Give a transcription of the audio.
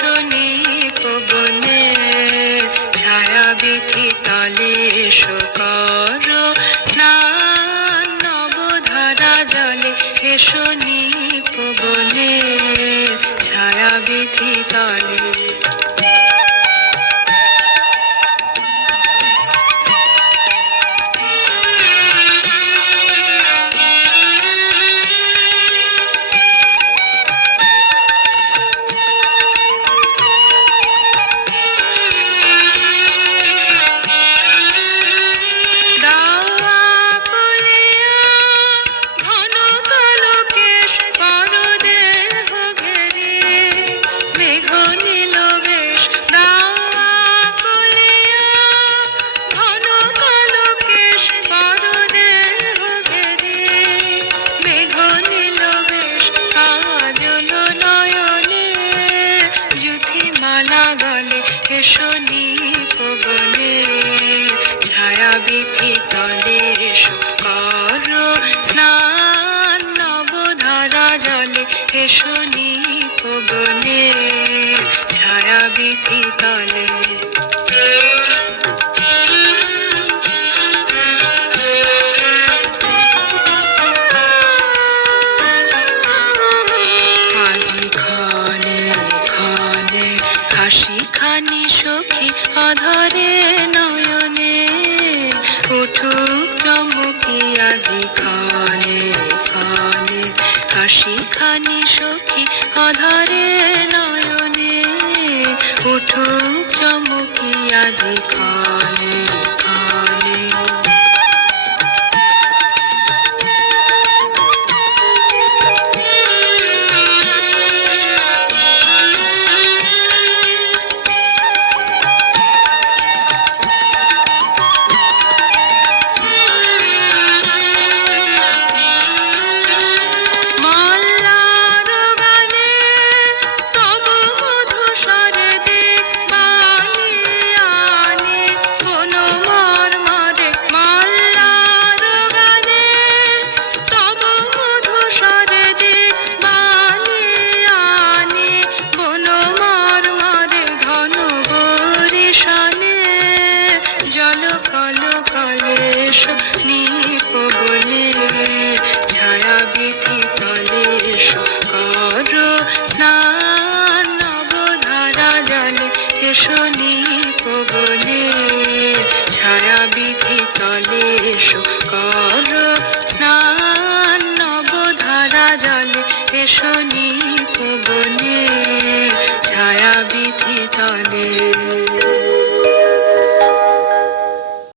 শনি পবনে ছায়া বিধি তলে এসো কর স্নান নবধারা জলে শনি পবনে ছায়া বিধি তলে। শনি পবনে ছায়া বিধি তলে এসো কর স্নান নবধারা জলে শনি পবনে ছায়া বিধি তলে। আজি ক্ষণে ক্ষণে হাসি খানি সখী অধরে নয়নে উঠুক চমকি আজি ক্ষণে ক্ষণে হাসি খানি সখী অধরে নয়নে উঠুক চমকি আজি ক্ষণে ক্ষণে। শনি পবনে ছায়া বিধি তলে এসো কর স্নান নবধারা জলে শনি পবনে ছায়া বিধি তলে এসো কর স্নান নবধারা জলে শনি